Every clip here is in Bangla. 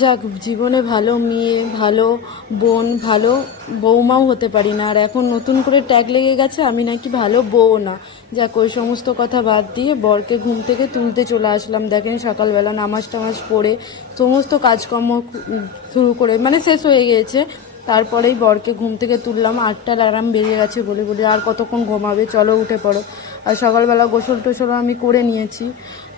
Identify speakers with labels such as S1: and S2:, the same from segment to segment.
S1: যাক, জীবনে ভালো মেয়ে, ভালো বোন, ভালো বৌমাও হতে পারি না। আর এখন নতুন করে ট্যাগ লেগে গেছে, আমি নাকি ভালো বউ না। যাক, ওই সমস্ত কথা বাদ দিয়ে বরকে ঘুম থেকে তুলতে চলে আসলাম। দেখেন, সকালবেলা নামাজ টামাজ পড়ে সমস্ত কাজকর্ম শুরু করে মানে শেষ হয়ে গিয়েছে। তারপরেই বরকে ঘুম থেকে তুললাম। আটটার আরাম বেরিয়ে গেছে বলে বলে, আর কতক্ষণ ঘুমাবে? চলো, উঠে পড়ো। আর সকালবেলা গোসল টোসলও আমি করে নিয়েছি।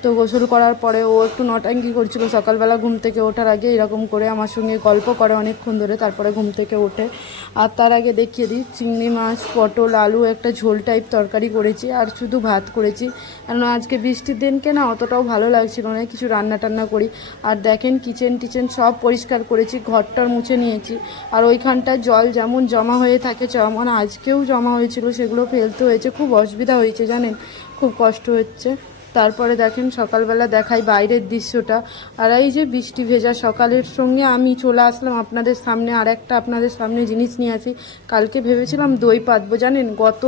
S1: তো গোসল করার পরে ও একটু নটাঙ্কি করছিল সকালবেলা ঘুম থেকে ওঠার আগে, এরকম করে আমার সঙ্গে গল্প করে অনেকক্ষণ ধরে, তারপরে ঘুম থেকে ওঠে। আর তার আগে দেখিয়ে দিই, চিংড়ি মাছ, পটল, আলু, একটা ঝোল টাইপ তরকারি করেছি, আর শুধু ভাত করেছি। কারণ আজকে বৃষ্টির দিনকে না, অতটাও ভালো লাগছিল না, কিছু রান্না টান্না করি। আর দেখেন কিচেন টিচেন সব পরিষ্কার করেছি ঘরটার মুছে নিয়েছি। আর ওইখানটা জল যেমন জমা হয়ে থাকে, যেমন আজকেও জমা হয়েছিল, সেগুলো ফেলতে হয়েছে, খুব অসুবিধা হয়েছে, জানেন? খুব কষ্ট হচ্ছে। তারপরে দেখেন সকালবেলা দেখাই বাইরের দৃশ্যটা। আর এই যে বৃষ্টি ভেজা সকালের সঙ্গে আমি চলে আসলাম আপনাদের সামনে, আর একটা আপনাদের সামনে জিনিস নিয়ে আসি। কালকে ভেবেছিলাম দই পাতবো, জানেন? গত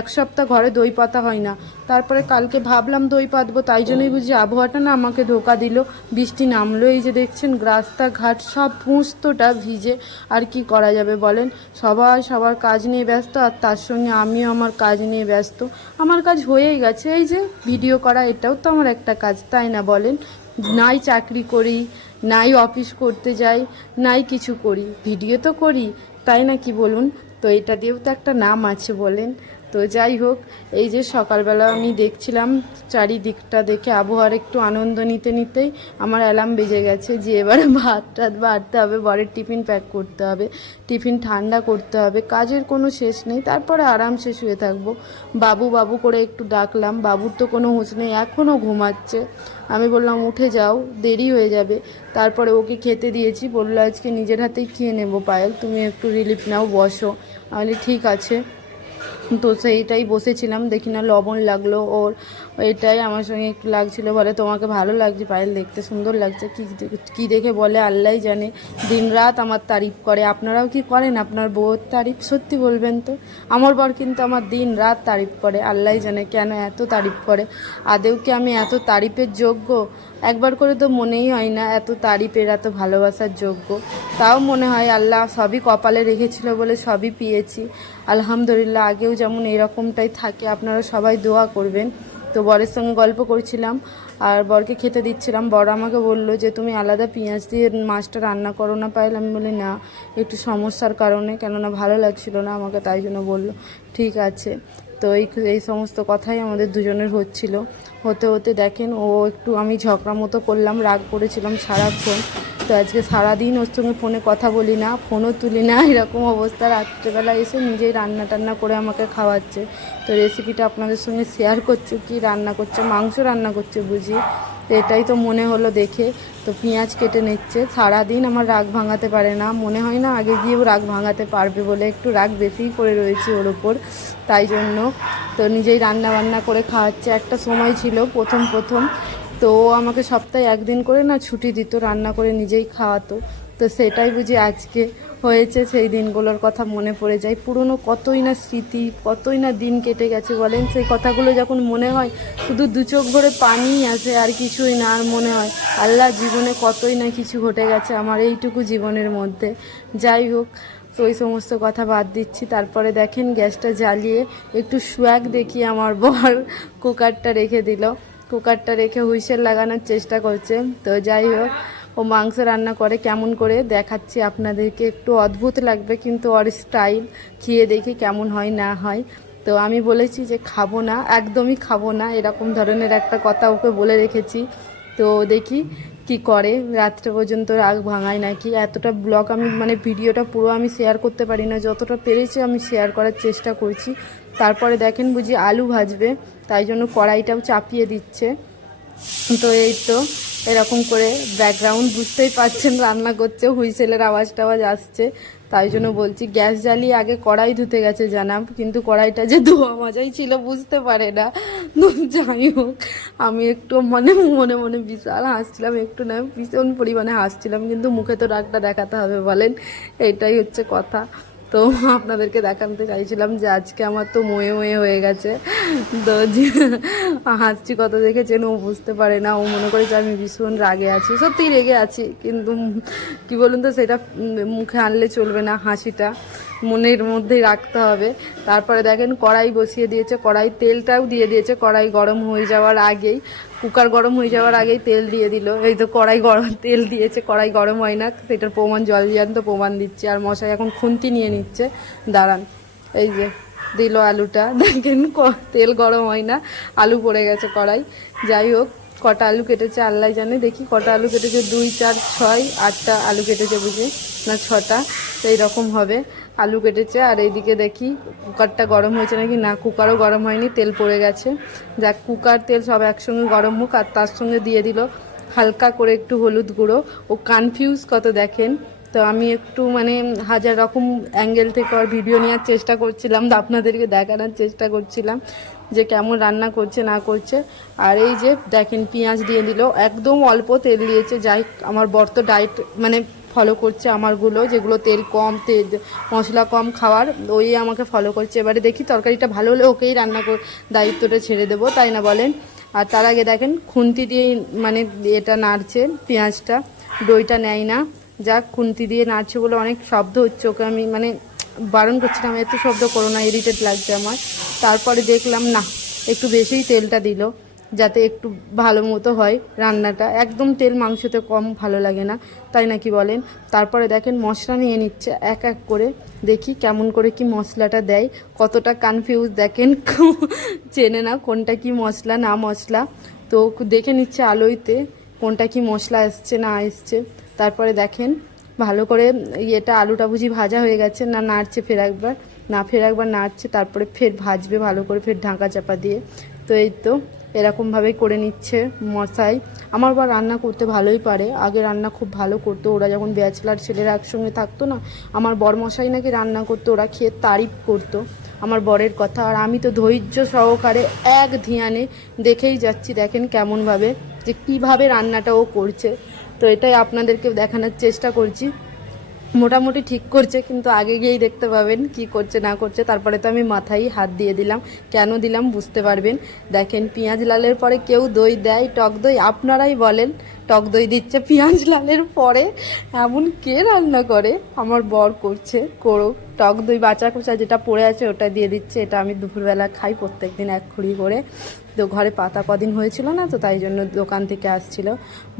S1: এক সপ্তাহ ঘরে দই পাতা হয় না। তারপরে কালকে ভাবলাম দই পাতবো, তাই জন্যই বুঝি আবহাওয়াটা না আমাকে ধোকা দিল। বৃষ্টি নামলো, এই যে দেখছেন রাস্তাঘাট সব পুঁস্তটা ভিজে। আর কি করা যাবে বলেন? সবাই সবার কাজ নিয়ে ব্যস্ত, আর তার সঙ্গে আমিও আমার কাজ নিয়ে ব্যস্ত। আমার কাজ হয়েই গেছে, এই যে ভিডিও করা এটাও তো আমার একটা কাজ, তাই না বলেন? নাই চাকরি করি, নাই অফিস করতে যাই, নাই কিছু করি। ভিডিও তো করি, তাই না কি বলুন? তো এটা দিয়েও তো একটা নাম আছে বলেন। তো যাই হোক, এই যে সকালবেলা আমি দেখছিলাম চারিদিকটা দেখে আবহাওয়ার একটু আনন্দ নিতে নিতেই আমার অ্যালার্ম বেজে গেছে যে এবারে ভাত টাত বাড়তে হবে, বরের টিফিন প্যাক করতে হবে, টিফিন ঠান্ডা করতে হবে, কাজের কোনো শেষ নেই, তারপরে আরামসে শুয়ে থাকব। বাবু বাবু করে একটু ডাকলাম, বাবুর তো কোনো হুঁশ নেই, এখনও ঘুমাচ্ছে। আমি বললাম, উঠে যাও, দেরি হয়ে যাবে। তারপরে ওকে খেতে দিয়েছি, বলল, আজকে নিজের হাতেই খেয়ে নেব পায়েল, তুমি একটু রিলিফ নাও, বসো। আমি ঠিক আছে। তো সেইটাই বসেছিলাম, দেখি না লবণ লাগল ওর। এটাই আমার সঙ্গে একটু লাগছিল, বলে তোমাকে ভালো লাগছে, পায়েল দেখতে সুন্দর লাগছে, কি কি দেখে বলে আল্লাহ জানে। দিন রাত আমার তারিফ করে, আপনারাও কি করেন আপনার বউয়ের তারিফ? সত্যি বলবেন তো, আমার বর কিন্তু আমার দিন রাত তারিফ করে আল্লাহ জানে কেন এত তারিফ করে। আদেও কি আমি এত তারিফের যোগ্য? একবার করে তো মনেই হয় না, এত তারিফের এত ভালোবাসার যোগ্য। তাও মনে হয় আল্লাহ সবই কপালে রেখেছিল বলে সবই পেয়েছি। আলহামদুলিল্লাহ, আগেও যেমন এরকমটাই থাকে, আপনারা সবাই দোয়া করবেন। তো বরের সঙ্গে গল্প করছিলাম, আর বরকে খেতে দিচ্ছিলাম। বর আমাকে বলল যে, তুমি আলাদা পেঁয়াজ দিয়ে মাছটা রান্না করো না? পাইলে আমি বলি, না, একটু সমস্যার কারণে, কেননা ভালো লাগছিল না আমাকে, তাই জন্য বলল, ঠিক আছে। তো এই এই সমস্ত কথাই আমাদের দুজনের হচ্ছিল। হতে হতে দেখেন ও একটু আমি ঝগড়া মতো করলাম, রাগ করেছিলাম সারাক্ষণ। তো আজকে সারাদিন ওর সঙ্গে ফোনে কথা বলি না, ফোনও তুলি না, এরকম অবস্থা। রাত্রেবেলা এসে নিজেই রান্না টান্না করে আমাকে খাওয়াচ্ছে। তো রেসিপিটা আপনাদের সঙ্গে শেয়ার করছে, কি রান্না করছে, মাংস রান্না করছে বুঝি। তো এটাই তো মনে হলো দেখে। তো পেঁয়াজ কেটে নিচ্ছে। সারাদিন আমার রাগ ভাঙাতে পারে না। মনে হয় না আগে গিয়েও রাগ ভাঙাতে পারবে বলে একটু রাগ বেশিই করে রয়েছে ওর ওপর তাই জন্য তো নিজেই রান্না বান্না করে খাওয়াচ্ছে। একটা সময় ছিল প্রথম প্রথম। তো আমাকে সপ্তাহে একদিন করে না ছুটি দিত, রান্না করে নিজেই খাওয়াতো। তো সেটাই বুঝি আজকে হয়েছে, সেই দিনগুলোর কথা মনে পড়ে যায়। পুরনো কতই না স্মৃতি, কতই না দিন কেটে গেছে বলেন? সেই কথাগুলো যখন মনে হয়, শুধু দু চোখ ভরে পানিই আসে, আর কিছুই না আর মনে হয়। আল্লাহ জীবনে কতই না কিছু ঘটে গেছে আমার এইটুকু জীবনের মধ্যে। যাই হোক, তো ওই সমস্ত কথা বাদ দিচ্ছি। তারপরে দেখেন গ্যাসটা জ্বালিয়ে একটু সোয়াগ দেখিয়ে আমার বর কুকারটা রেখে দিল। কুকারটা রেখে হুইসেল লাগানোর চেষ্টা করছে। তো যাই হোক, ও মাংস রান্না করে কেমন করে দেখাচ্ছি আপনাদেরকে। একটু অদ্ভুত লাগবে কিন্তু ওর স্টাইল খেয়ে দেখি কেমন হয় না হয়। তো আমি বলেছি যে খাব না, একদমই খাব না। এরকম ধরনের একটা কথা ওকে বলে রেখেছি। তো দেখি কি করে? রাত্রে পর্যন্ত রাগ ভাঙায় নাকি? এতটা ব্লগ আমি মানে ভিডিওটা পুরো আমি শেয়ার করতে পারি না। যতটা পেরেছি আমি শেয়ার করার চেষ্টা করছি। তারপরে দেখেন বুঝি আলু ভাজবে, তাই জন্য কড়াইটাও চাপিয়ে দিচ্ছে। তো এই তো, এরকম করে ব্যাকগ্রাউন্ড বুঝতেই পারছেন রান্না করছে, হুইসেলের আওয়াজ টাওয়াজ আসছে। তাই জন্য বলছি, গ্যাস জ্বালিয়ে আগে কড়াই ধুতে গেছে জানাম কিন্তু কড়াইটা যে ধোয়া মজাই ছিল, বুঝতে পারে না। যাই হোক, আমি একটু মনে মনে মনে বিশাল হাসছিলাম, একটু না ভীষণ পরিমাণে হাসছিলাম, কিন্তু মুখে তো রাগটা দেখাতে হবে বলেন, এটাই হচ্ছে কথা। তো আপনাদেরকে দেখাতে চাইছিলাম যে আজকে আমার তো ময়ে ময়ে হয়ে গেছে। তো যে হাসছি কত দেখেছেন ও বুঝতে পারে না। ও মনে করেছে আমি ভীষণ রাগে আছি। সত্যিই রেগে আছি, কিন্তু কি বলুন তো, সেটা মুখে আনলে চলবে না হাসিটা। মনের মধ্যে রাখতে হবে। তারপরে দেখেন কড়াই বসিয়ে দিয়েছে, কড়াই তেলটাও দিয়ে দিয়েছে, কড়াই গরম হয়ে যাওয়ার আগেই, কুকার গরম হয়ে যাওয়ার আগেই তেল দিয়ে দিল। এই তো কড়াই গরম, তেল দিয়েছে, কড়াই গরম হয় না, সেটার প্রমাণ, জল জ্যান্ত প্রমাণ দিচ্ছে, আর মশাই এখন খুন্তি নিয়ে নিচ্ছে। দাঁড়ান, এই যে দিল আলুটা, দেখেন তেল গরম হয় না, আলু পড়ে গেছে কড়াই। যাই হোক, কটা আলু কেটেছে আল্লাহ জানে, দেখি কটা আলু কেটেছে, দুই, চার, ছয়, আটটা আলু কেটেছে বুঝে, না ছটা, তো এইরকম হবে। আলু কেটেছে, আর এইদিকে দেখি কুকারটা গরম হয়েছে নাকি? না, কুকারও গরম হয়নি, তেল পড়ে গেছে। যাক, কুকার, তেল সব একসঙ্গে গরম হোক, আর তার সঙ্গে দিয়ে দিল হালকা করে একটু হলুদ গুঁড়ো। ও কনফিউজ কত দেখেন? তো আমি একটু মানে হাজার রকম অ্যাঙ্গেল থেকে আর ভিডিও নেওয়ার চেষ্টা করছিলাম আপনাদেরকে দেখানোর চেষ্টা করছিলাম যে কেমন রান্না করছে, না করছে। আর এই যে দেখেন, পেঁয়াজ দিয়ে দিল, একদম অল্প তেল দিয়েছে। যাই আমার বর তো ডায়েট মানে ফলো করছে আমারগুলো, যেগুলো তেল কম, তেল, মশলা কম খাওয়ার, ওই আমাকে ফলো করছে। এবারে দেখি তরকারিটা ভালো হলে ওকেই রান্না কর দায়িত্বটা ছেড়ে দেবো, তাই না বলেন? আর তার আগে দেখেন, খুন্তি দিয়ে মানে এটা নাড়ছে, পেঁয়াজটা, দইটা নেয় না। যাক, খুন্তি দিয়ে নাড়ছে বলে অনেক শব্দ হচ্ছে ওকে আমি মানে বারণ করছিলাম, এত শব্দ করো না ইরিটেট লাগছে আমার। তারপরে দেখলাম, না, একটু বেশিই তেলটা দিল। যাতে একটু ভালো মতো হয় রান্নাটা। একদম তেল মাংসতে কম ভালো লাগে না, তাই নাকি বলেন? তারপরে দেখেন মশলা নিয়ে নিচ্ছে এক এক করে। দেখি কেমন করে কি মশলাটা দেয়। কতটা কনফিউজ দেখেন, চেনে না কোনটা কি মশলা, না মশলা। তো দেখে নিচ্ছে আলোইতে কোনটা কি মশলা এসছে, না এসছে। তারপরে দেখেন ভালো করে ইয়েটা, আলুটা বুঝি ভাজা হয়ে গেছে, না নাড়ছে ফের একবার। না ফের একবার নাড়ছে, তারপরে ফের ভাজবে ভালো করে, ফের ঢাকা চাপা দিয়ে। তো এই তো, এরকমভাবেই করে নিচ্ছে মশাই। আমার বা রান্না করতে ভালোই পারে, আগে রান্না খুব ভালো করতো। ওরা যখন ব্যাচলার ছেলেরা একসঙ্গে থাকতো না, আমার বর মশাই নাকি রান্না করতো, ওরা খেয়ে তারিফ করতো। আমার বরের কথা, আর আমি তো ধৈর্য সহকারে এক ধিয়ানে দেখেই যাচ্ছি, দেখেন কেমনভাবে, যে কীভাবে রান্নাটা ও করছে। তো এটাই আপনাদেরকে দেখানোর চেষ্টা করছি। মোটামুটি ঠিক করছে, কিন্তু আগে গিয়েই দেখতে পাবেন কি করছে, না করছে। তারপরে তো আমি মাথায় হাত দিয়ে দিলাম। কেন দিলাম বুঝতে পারবেন। দেখেন পেঁয়াজ লালের পরে কেউ দই দেয়, টক দই, আপনারাই বলেন। টক দই দিচ্ছে, পেঁয়াজ লালের পরে এমন কে রান্না করে? আমার বর করছে করুক টক দই বাঁচা কোচা যেটা পড়ে আছে ওটা দিয়ে দিচ্ছে, এটা আমি দুপুরবেলা খাই প্রত্যেক দিন এক খুঁড়ি করে। তো ঘরে পাতা কদিন হয়েছিল না, তো তাই জন্য দোকান থেকে আসছিল।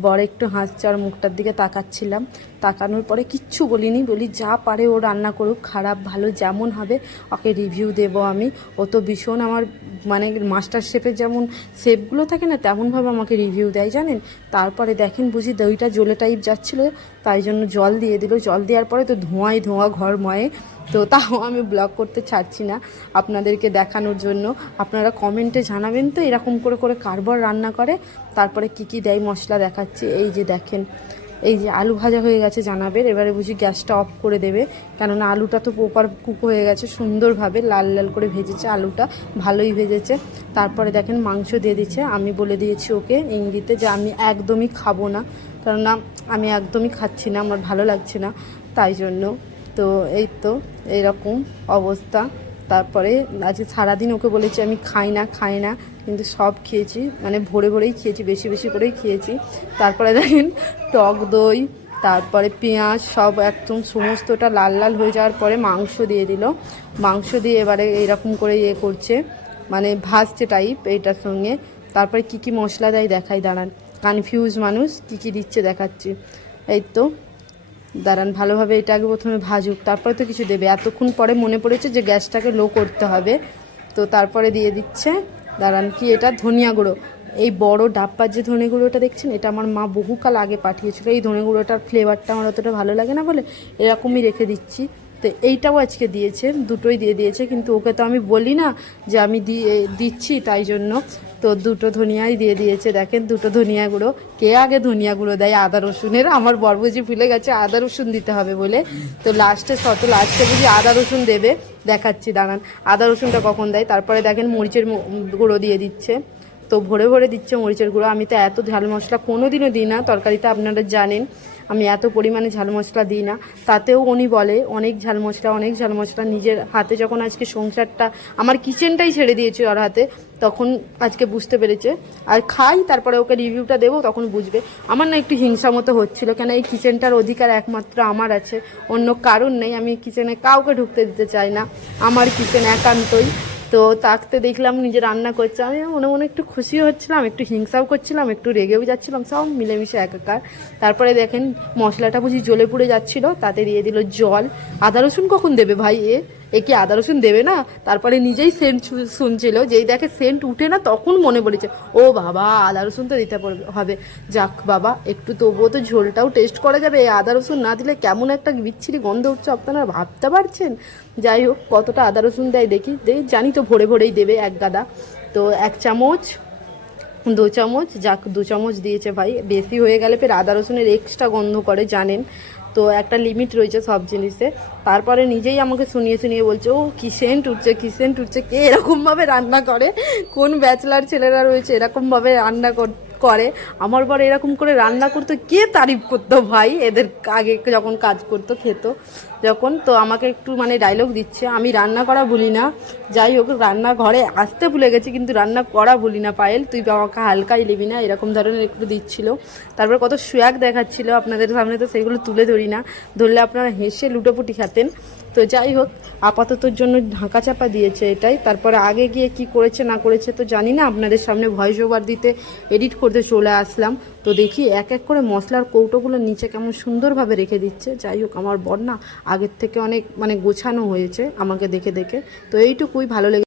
S1: বর একটু হাসছে আর মুখটার দিকে তাকাচ্ছিলাম। তাকানোর পরে কিচ্ছু বলিনি, বলি যা পারে ও রান্না করুক, খারাপ ভালো যেমন হবে, ওকে রিভিউ দেব আমি। ও তো ভীষণ আমার মানে মাস্টার শেফের যেমন শেপগুলো থাকে না, তেমনভাবে আমাকে রিভিউ দেয়, জানেন? তারপরে দেখেন বুঝি দইটা জলে টাইপ যাচ্ছিল, তাই জন্য জল দিয়ে দিল। জল দেওয়ার পরে তো ধোঁয়াই ধোঁয়া ঘর ময়ে, তো তাও আমি ব্লগ করতে ছাড়ছি না আপনাদেরকে দেখানোর জন্য। আপনারা কমেন্টে জানাবেন তো এরকম করে করে কারবার রান্না করে, তারপরে কি কি দেয় মশলা দেখাচ্ছি। এই যে দেখেন এই যে আলু ভাজা হয়ে গেছে জানাবেন, এবারে বুঝি গ্যাসটা অফ করে দেবে। কেননা আলুটা তো পোপার কুক হয়ে গেছে সুন্দরভাবে, লাল লাল করে ভেজেছে আলুটা, ভালোই ভেজেছে। তারপরে দেখেন মাংস দিয়ে দিচ্ছে, আমি বলে দিয়েছি ওকে ইঙ্গিতে যে আমি একদমই খাব না, কেননা আমি একদমই খাচ্ছি না, আমার ভালো লাগছে না, তাই জন্য। তো এই তো এইরকম অবস্থা। তারপরে আজকে সারাদিন ওকে বলেছি আমি খাই না খাই না কিন্তু সব খেয়েছি মানে ভোরে ভোরেই খেয়েছি, বেশি বেশি করেই খেয়েছি। তারপরে দেখেন টক দই, তারপরে পেঁয়াজ, সব একদম সমস্তটা লাল লাল হয়ে যাওয়ার পরে মাংস দিয়ে দিল। মাংস দিয়ে এবারে এইরকম করে ইয়ে করছে মানে ভাজছে টাইপ এইটার সঙ্গে। তারপরে কি কি মশলা দেয় দেখাই, দাঁড়ান। কনফিউজ মানুষ, কি কি দিচ্ছে দেখাচ্ছি। এই তো, দাঁড়ান, ভালোভাবে এটা আগে প্রথমে ভাজুক। তারপরে তো কিছু দেবে। এতক্ষণ পরে মনে পড়েছে যে গ্যাসটাকে লো করতে হবে। তো তারপরে দিয়ে দিচ্ছে দাঁড়ান, কি এটা ধনিয়া গুঁড়ো? এই বড় ডাব্বার যে ধনে গুঁড়োটা দেখছেন, এটা আমার মা বহুকাল আগে পাঠিয়েছিল। এই ধনে গুঁড়োটার ফ্লেভারটা আমার অতটা ভালো লাগে না বলে এরকমই রেখে দিচ্ছি। তো এইটাও আজকে দিয়েছে, দুটোই দিয়ে দিয়েছে, কিন্তু ওকে তো আমি বলি না যে আমি দিয়ে দিচ্ছি তাই জন্য। তো দুটো ধনিয়াই দিয়ে দিয়েছে, দেখেন দুটো ধনিয়া গুঁড়ো। কে আগে ধনিয়া গুঁড়ো দেয়? আদা, রসুনের। আমার বরবুজি ভুলে গেছে, আদা, রসুন দিতে হবে বলে। তো লাস্টে, শত লাস্টে বুঝি আদা, রসুন দেবে। দেখাচ্ছি, দাঁড়ান। আদা, রসুনটা কখন দেয়? তারপরে দেখেন মরিচের গুঁড়ো দিয়ে দিচ্ছে। তো ভরে ভরে দিচ্ছে মরিচের গুঁড়ো। আমি তো এত ঝাল মশলা কোনো দিনও দিই না তরকারিতে আপনারা জানেন। আমি এত পরিমাণে ঝাল মশলা দিই না। তাতেও উনি বলে, অনেক ঝাল মশলা, অনেক ঝাল মশলা। নিজের হাতে যখন আজকে সংসারটা, আমার কিচেনটাই ছেড়ে দিয়েছে ওর হাতে, তখন আজকে বুঝতে পেরেছে। আর খাই, তারপরে ওকে রিভিউটা দেবো, তখন বুঝবে। আমার না একটু হিংসা মতো হচ্ছিল, কেন এই কিচেনটার অধিকার একমাত্র আমার আছে। অন্য কারণ নেই, আমি কিচেনে কাউকে ঢুকতে দিতে চাই না। আমার কিচেন একান্তই তো তাকতে দেখলাম নিজে রান্না করছে। আমি মনে মনে একটু খুশি হচ্ছিলাম, একটু হিংসাও করছিলাম, একটু রেগেও যাচ্ছিলাম, সব মিলেমিশে একাকার। তারপরে দেখেন মশলাটা বুঝি জ্বলে পুড়ে যাচ্ছিল, তাতে দিয়ে দিল জল। আদা রসুন কখন দেবে ভাই এ? এ কি আদা রসুন দেবে না? তারপরে নিজেই সেন্ট শুনছিল যেই দেখে সেন্ট উঠে না, তখন মনে পড়েছে, ও বাবা, আদা রসুন তো দিতে হবে। যাক বাবা, একটু তবুও তো ঝোলটাও টেস্ট করা যাবে। এই আদা রসুন না দিলে কেমন একটা বিচ্ছিরি গন্ধ উঠছে, আপনারা ভাবতে পারছেন? যাই হোক, কতটা আদা রসুন দেয় দেখি দেই জানি তো ভোরে ভোরেই দেবে এক গাদা। তো এক চামচ, দু চামচ, যাক দু চামচ দিয়েছে ভাই, বেশি হয়ে গেলে ফের আদা রসুনের এক্সট্রা গন্ধ করে, জানেন। তো একটা লিমিট রয়েছে সব জিনিসে। তারপরে নিজেই আমাকে শুনিয়ে শুনিয়ে বলছে, ও, কি সেন্ট উঠছে, কি সেন্ট উঠছে, কে এরকমভাবে রান্না করে? কোন ব্যাচলার ছেলেরা রয়েছে এরকমভাবে রান্না কর- করে। আমার পর এরকম করে রান্না করতো, কে তারিফ করতো ভাই? এদের আগে যখন কাজ করতো, খেত। যখন তো আমাকে একটু মানে ডায়লগ দিচ্ছে, আমি রান্না করা ভুলি না। যাই হোক, রান্না ঘরে আসতে ভুলে গেছি, কিন্তু রান্না করা ভুলি না পায়েল। তুই আমাকে হালকাই নিবি না, এরকম ধরনের একটু দিচ্ছিল। তারপর কত সুয়াগ দেখাচ্ছিল, আপনাদের সামনে তো সেগুলো তুলে ধরি না। ধরলে আপনারা হেসে লুটোপুটি খেতেন। তো যাই হোক, আপাততর জন্য ঢাকা চাপা দিয়েছে এটাই। তারপরে আগে গিয়ে কি করেছে, না করেছে তো জানি না, আপনাদের সামনে ভয়েস ওভার দিতে এডিট করতে চলে আসলাম। তো দেখি এক এক করে মশলার কৌটোগুলো নিচে কেমন সুন্দরভাবে রেখে দিচ্ছে। যাই হোক, আমার বর না আগের থেকে অনেক মানে গোছানো হয়েছে আমাকে দেখে দেখে। তো এইটুকুই ভালো লেগে